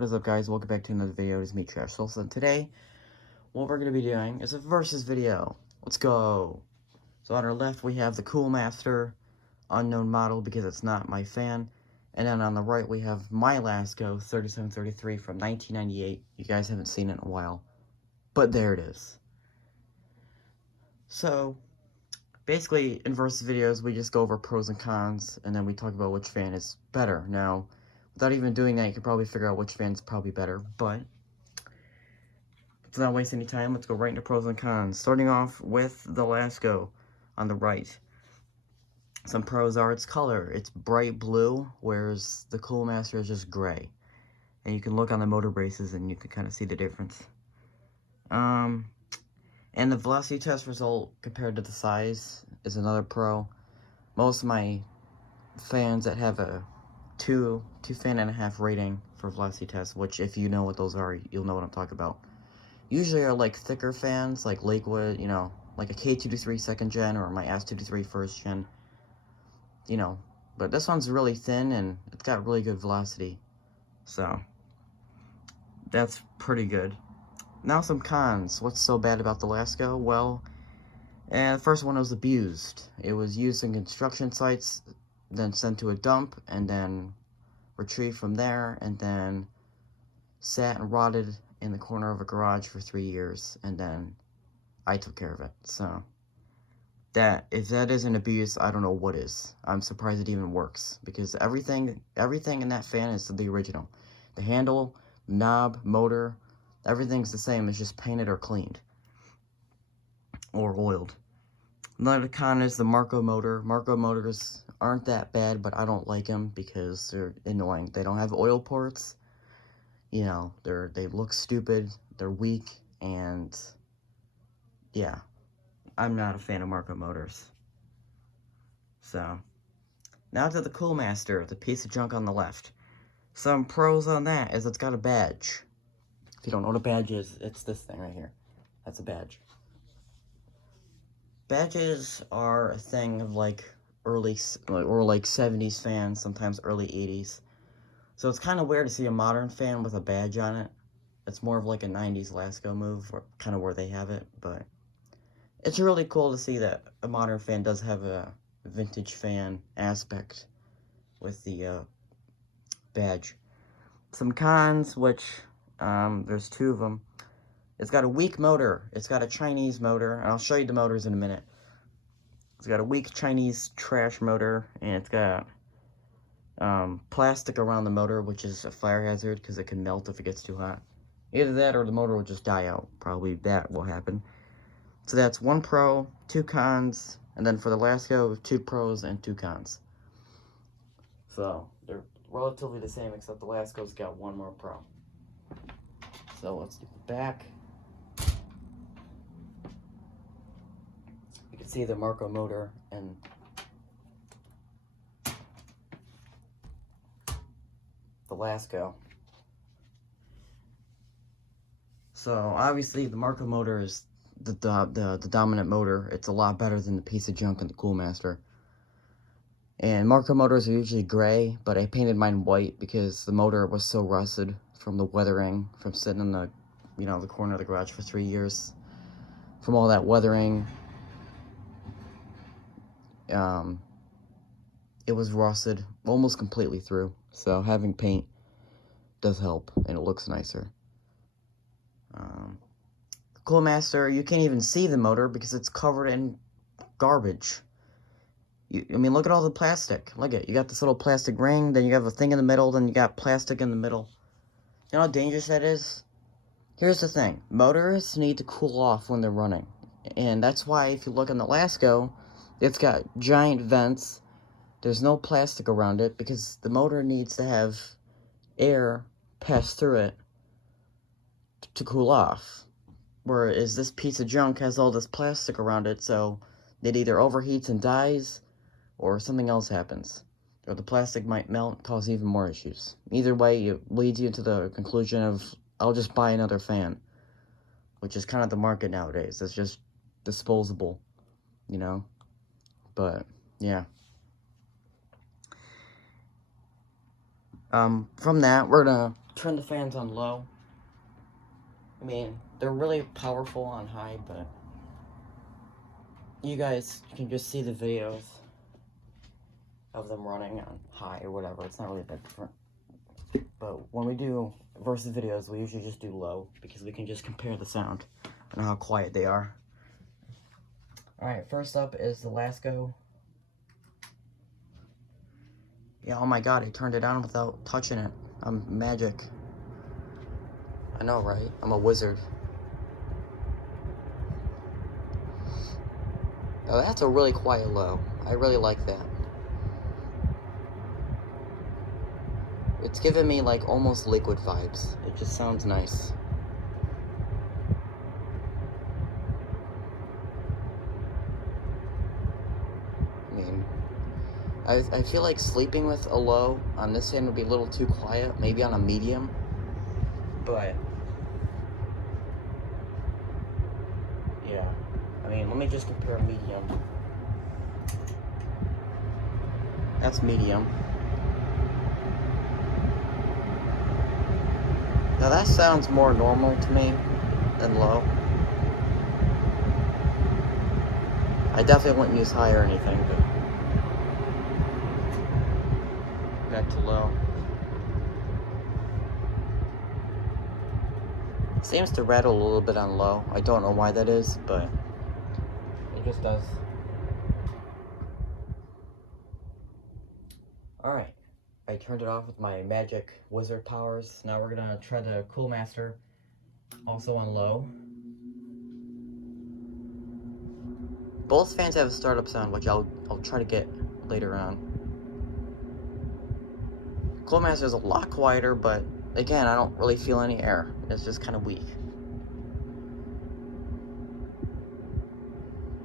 What is up, guys? Welcome back to another video. It's me, Trash Soul. So today, what we're going to be doing is a versus video. Let's go! So on our left, we have the Coolmaster, unknown model because it's not my fan. And then on the right, we have my Lasko 3733 from 1998. You guys haven't seen it in a while, but there it is. So, basically, in versus videos, we just go over pros and cons, and then we talk about which fan is better. Now, without even doing that, you can probably figure out which fan's probably better, but let's not waste any time. Let's go right into pros and cons. Starting off with the Lasko on the right. Some pros are its color. It's bright blue, whereas the Coolmaster is just gray. And you can look on the motor braces and you can kind of see the difference. And the velocity test result compared to the size is another pro. Most of my fans that have a 2 fan and a half rating for velocity test, which if you know what those are, you'll know what I'm talking about. Usually are like thicker fans, like Lakewood, you know, like a K223 second gen or my S223 first gen, you know. But this one's really thin and it's got really good velocity, so that's pretty good. Now some cons. What's so bad about the Lasko? Well, the first one was abused. It was used in construction sites, then sent to a dump, and then retrieved from there, and then sat and rotted in the corner of a garage for 3 years, and then I took care of it. So, if that isn't abuse, I don't know what is. I'm surprised it even works, because everything in that fan is the original. The handle, knob, motor, everything's the same. It's just painted or cleaned. Or oiled. Another con is the Marco motor. Marco motors aren't that bad, but I don't like them because they're annoying. They don't have oil ports. You know, they look stupid. They're weak, and yeah, I'm not a fan of Marco motors. So, now to the Coolmaster, the piece of junk on the left. Some pros on that is it's got a badge. If you don't know what a badge is, it's this thing right here. That's a badge. Badges are a thing of like early, or like 70s fans, sometimes early 80s. So it's kind of weird to see a modern fan with a badge on it. It's more of like a 90s Lasko move, or kind of where they have it, but it's really cool to see that a modern fan does have a vintage fan aspect with the badge. Some cons, which there's 2 of them. It's got a weak motor. It's got a Chinese motor, and I'll show you the motors in a minute. It's got a weak Chinese trash motor, and it's got plastic around the motor, which is a fire hazard because it can melt if it gets too hot. Either that or the motor will just die out. Probably that will happen. So that's 1 pro, 2 cons, and then for the Lasko, 2 pros and 2 cons. So they're relatively the same, except the Lasko's got 1 more pro. So let's do the back. You can see the Marco motor and the Lasko. So obviously the Marco motor is the dominant motor. It's a lot better than the piece of junk in the Coolmaster. And Marco motors are usually gray, but I painted mine white because the motor was so rusted from the weathering, from sitting in the, you know, the corner of the garage for 3 years. From all that weathering, it was rusted almost completely through. So having paint does help, and it looks nicer. Coolmaster, you can't even see the motor because it's covered in garbage. I mean, look at all the plastic. Look at it. You got this little plastic ring, then you have a thing in the middle, then you got plastic in the middle. You know how dangerous that is? Here's the thing. Motors need to cool off when they're running. And that's why if you look on the Lasko, it's got giant vents. There's no plastic around it because the motor needs to have air pass through it to cool off. Whereas this piece of junk has all this plastic around it, so it either overheats and dies, or something else happens. Or the plastic might melt, cause even more issues. Either way, it leads you to the conclusion of, I'll just buy another fan. Which is kind of the market nowadays. It's just disposable, you know? But, yeah. From that, we're gonna turn the fans on low. I mean, they're really powerful on high, but you guys can just see the videos of them running on high or whatever. It's not really that different. But when we do versus videos, we usually just do low because we can just compare the sound and how quiet they are. Alright, first up is the Lasko. Yeah, oh my god, I turned it on without touching it. I'm magic. I know, right? I'm a wizard. Now that's a really quiet low. I really like that. It's giving me like almost liquid vibes. It just sounds nice. I mean, I feel like sleeping with a low on this end would be a little too quiet, maybe on a medium, but yeah, I mean, let me just compare medium. That's medium. Now that sounds more normal to me than low. I definitely wouldn't use high or anything, but back to low. It seems to rattle a little bit on low. I don't know why that is, but it just does. Alright, I turned it off with my magic wizard powers. Now we're gonna try the Coolmaster, also on low. Both fans have a startup sound, which I'll try to get later on. Coolmaster is a lot quieter, but again, I don't really feel any air. It's just kind of weak.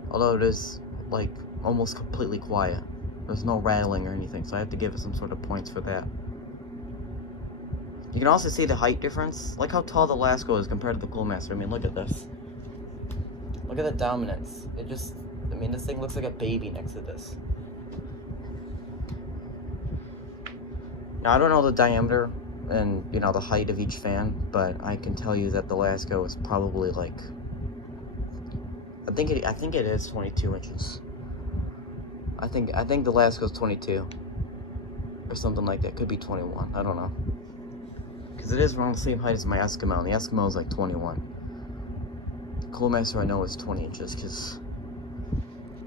Although it is like almost completely quiet. There's no rattling or anything, so I have to give it some sort of points for that. You can also see the height difference. Look how tall the Lasko is compared to the Coolmaster. I mean, look at this. Look at the dominance. It just, I mean, this thing looks like a baby next to this. Now, I don't know the diameter and, you know, the height of each fan, but I can tell you that the Lasko is probably like, I think it is 22 inches. I think the Lasko is 22 or something like that. Could be 21. I don't know. Because it is around the same height as my Eskimo, and the Eskimo is like 21. The Coolmaster I know is 20 inches, because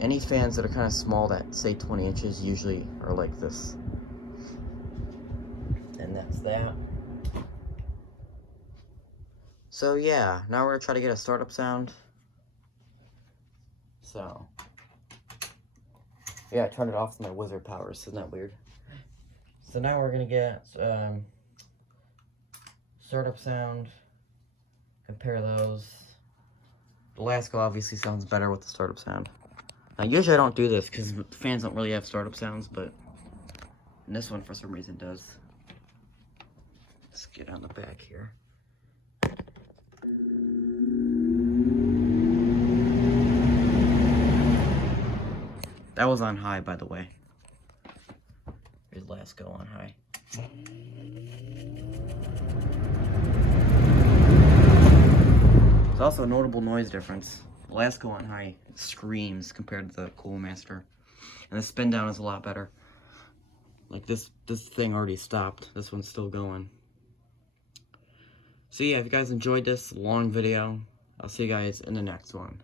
any fans that are kind of small that say 20 inches usually are like this. And that's that. So yeah, now we're going to try to get a startup sound. So, yeah, I turned it off with my wizard powers. Isn't that weird? So now we're going to get startup sound, compare those. The Lasko obviously sounds better with the startup sound. Now, usually I don't do this because fans don't really have startup sounds, but this one for some reason does. Let's get on the back here. That was on high, by the way. Here's Lasko on high. There's also a notable noise difference. Lasko on high screams compared to the Coolmaster. And the spin down is a lot better. Like this thing already stopped. This one's still going. So yeah, if you guys enjoyed this long video, I'll see you guys in the next one.